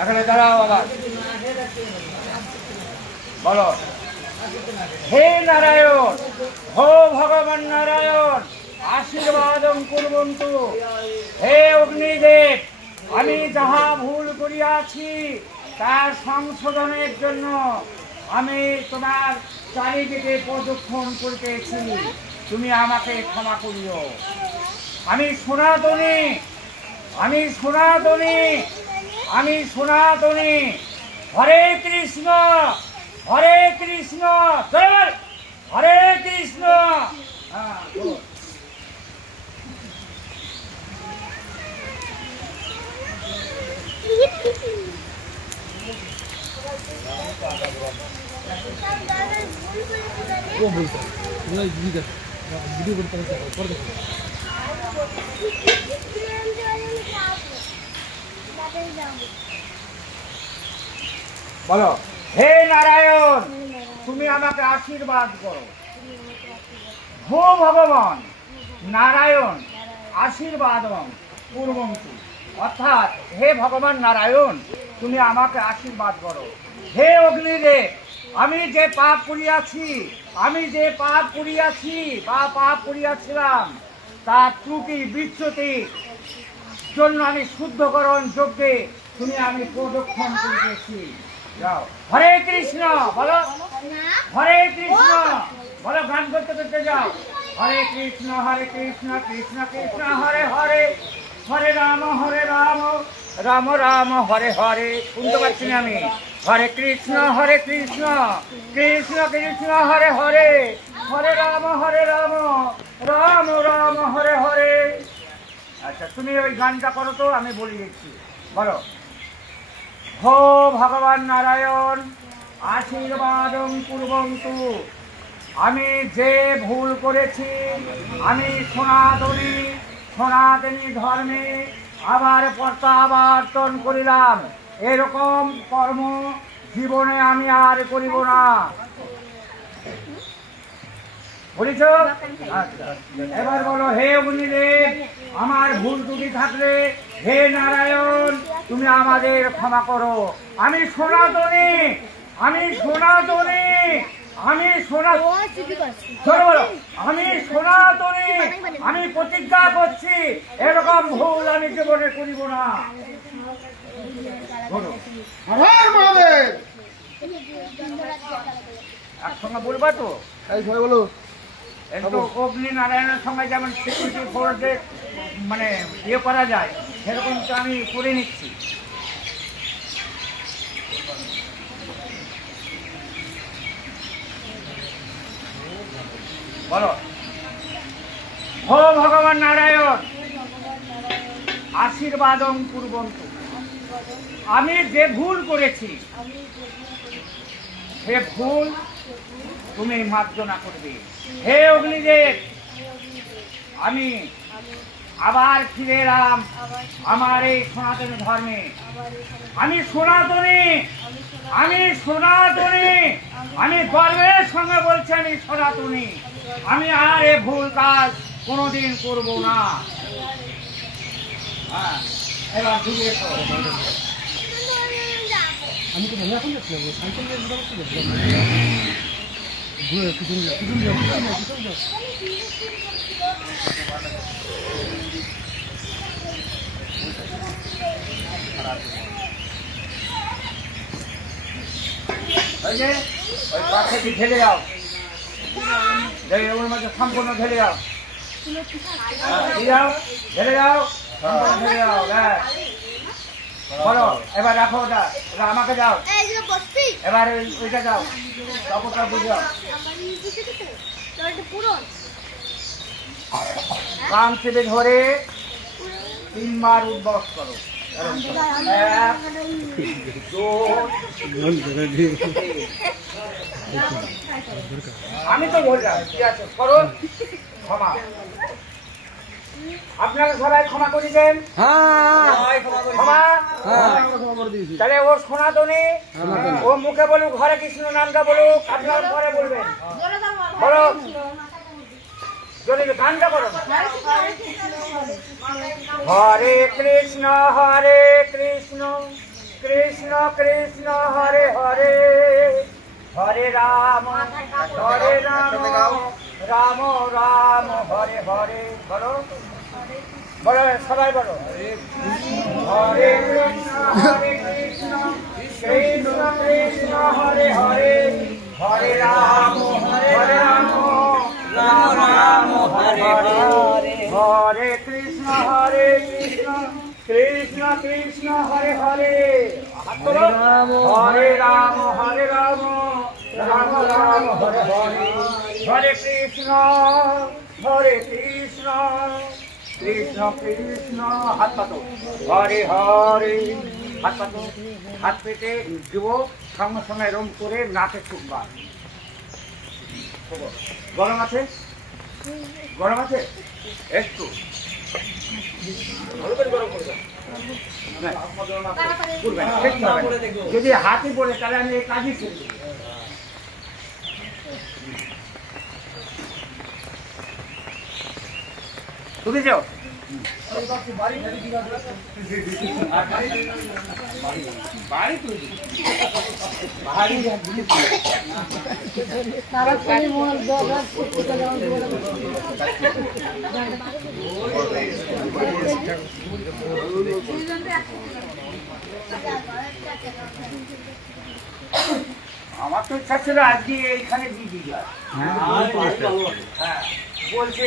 এখানে দাঁড়াও আবার বলো, হে নারায়ণ, হো ভগবান নারায়ণ, আশীর্বাদং কুর্বন্তু। হে অগ্নিদেব, আমি যাহা ভুল করিয়াছি তার সংশোধনের জন্য আমি তোমার চারিদিকে প্রদক্ষিণ করিতেছি, তুমি আমাকে ক্ষমা করিও। আমি সনাতনী, আমি সনাতনী, আমি সনাতনী। হরে কৃষ্ণ, হরে কৃষ্ণ, হরে কৃষ্ণ। বলো, হে নারায়ণ, তুমি আমাকে আশীর্বাদ করো। হো ভগবান নারায়ণ, আশীর্বাদ কুর্বন্তু। অর্থাৎ হে ভগবান নারায়ণ, তুমি আমাকে আশীর্বাদ করো। হে অগ্নিদেব, আমি যে পাপ করিয়াছি, আমি যে পাপ করিয়াছি বা পাপ করিয়াছিলাম তার ত্রুটি বিচ্যুতি জন্য আমি শুদ্ধকরণ যজ্ঞে তুমি আমি প্রদক্ষিণ করিতেছি। যাও, হরে কৃষ্ণ বলো, হরে কৃষ্ণ বলো, গান করতে করতে যাও। হরে কৃষ্ণ, কৃষ্ণ কৃষ্ণ হরে হরে, হরে রাম, রাম রাম হরে হরে। শুনতে পাচ্ছি না আমি। হরে কৃষ্ণ, কৃষ্ণ কৃষ্ণ হরে হরে, হরে রাম, রাম রাম হরে হরে। আচ্ছা, তুমি ওই গানটা করো তো, আমি বলি দিচ্ছি। বলো, হো ভগবান নারায়ণ, আশীর্বাদং কুর্বন্তু। আমি যে ভুল করেছি, আমি সনাতনী, সনাতনী ধর্মে আবার প্রত্যাবর্তন করিলাম। এরকম কর্ম জীবনে আমি আর করিব না। বলিছ? এবার বলো, হে অগ্নিদেব, আমার ভুল ত্রুটি থাকলে হে নারায়ণ তুমি আমাদের ক্ষমা করো। আমি সনাতনী, আমি সনাতনী, আমি আমি সনাতনী, আমি প্রতিজ্ঞা করছি এরকম ভুল আমি জীবনে করিব না। একসঙ্গে বলবা তো? বলো। একটু অগ্নি নারায়ণের সঙ্গে যেমন সিকিউরিটি ফোর্সে মানে ইয়ে করা যায়, সেরকম তো আমি করে নিচ্ছি। বলো, হো ভগবান নারায়ণ, আশীর্বাদং কুর্বন্তু। আমি যে ভুল করেছি সে ভুল তুমি মার্জনা করবে। হে অগ্নিদেব, আমি আবার ফিরে এলাম আমার এই সনাতন ধর্মে। আমি সনাতনী, আমি সনাতনী, আমি গর্বের সঙ্গে বলছি আমি সনাতনী। আমি আর এ ভুল কাজ কোনোদিন করব না। হ্যাঁ, এবার ঘুরে এসো। আমি তো মনে এখন যাচ্ছিলাম, সাইকেল ঘুরে পিছন যাও, পিছন যাও, পিছন যাও। ওই পাখি ঢেলে যাও, ওর মধ্যে সম্পূর্ণ ঢেলে যাও, ঢেলে যাও, সম্পূর্ণ ঢেলে যাও। বলো, এবার রাখো ওটা, আমাকে যাও, এবার ওইটা যাও, কাপড়টা বুঝাও। কান চেপে ধরে 3 বার উদ্বাস করো। আমি তো বললাম ঠিক আছে করো। ক্ষমা, আপনারা সবাই ক্ষমা করে দেন। ক্ষমা, তাহলে ও সনাতনী, ও মুখে বলুক হরে কৃষ্ণ নামটা বলুক, আপনার ঘরে বলবেন। বলো, জোরে গানটা করো না। হরে কৃষ্ণ কৃষ্ণ কৃষ্ণ হরে হরে, হরে রাম রাম রাম হরে হরে। বলো বলো সবাই বলো, হরে কৃষ্ণ কৃষ্ণ কৃষ্ণ হরে হরে, হরে রাম রাম রাম হরে হরে, হরে কৃষ্ণ কৃষ্ণ কৃষ্ণ হরে হরে, হরে রাম রাম রাম হরে হরে, হরে কৃষ্ণ কৃষ্ণ কৃষ্ণ। হাত পাতো, হরে হরে। হাত পাতো, হাত পেতে দিব, সঙ্গে সঙ্গে এরম করে নাচে ছুটবা। গরম আছে একটু যদি হাতে পড়ে তাহলে আমি এই কাজই করবো। তুমি যাও আমার তো ইচ্ছা ছিল আজকে এইখানে দিয়ে দিই। হ্যাঁ বলছে